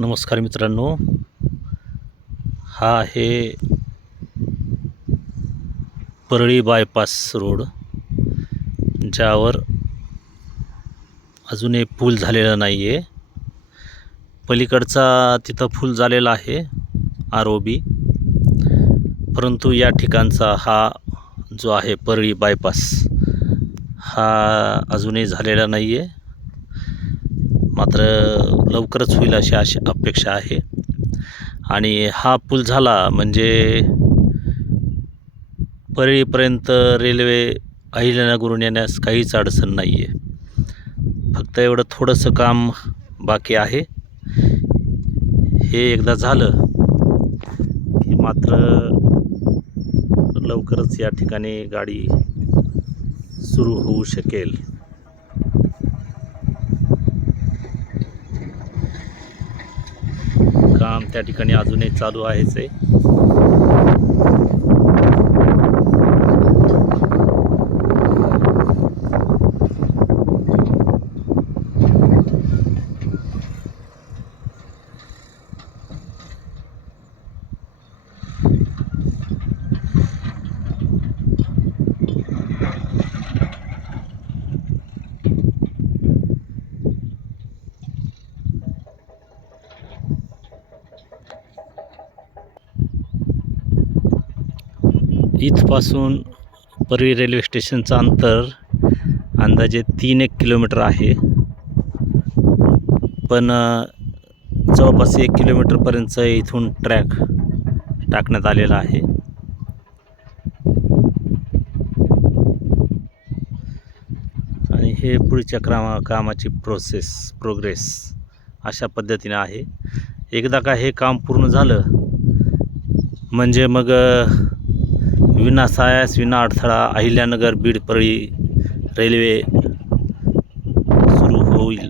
नमस्कार मित्रांनो, हा आहे परळी बायपास रोड, ज्यावर अजूनही पूल झालेला नाही आहे. पलीकडचा तिथं पूल झालेला आहे ROB, परंतु या ठिकाणचा हा जो आहे परळी बायपास हा अजूनही झालेला नाही आहे. मात्र लवकरच होईल अशी अपेक्षा आहे. आणि हा पूल झाला म्हणजे परळीपर्यंत रेल्वे अहिल्यानगरहून येण्यास काहीच अडचण नाही आहे. फक्त एवढं थोडंसं काम बाकी आहे. हे एकदा झालं की मात्र लवकरच या ठिकाणी गाडी सुरू होऊ शकेल. काम त्या ठिकाणी अजूनही चालू आहेच आहे. इथपासून परळी रेल्वे स्टेशनचं अंतर अंदाजे 3-1 किलोमीटर आहे. पण जवळपास 1 किलोमीटरपर्यंत इथून ट्रॅक टाकण्यात आलेला आहे. आणि हे पुढच्या कामाची प्रोग्रेस अशा पद्धतीने आहे. एकदा का हे काम पूर्ण झालं म्हणजे मग विनासायास विना अडथळा अहिल्यानगर बीड परळी रेल्वे सुरू होईल.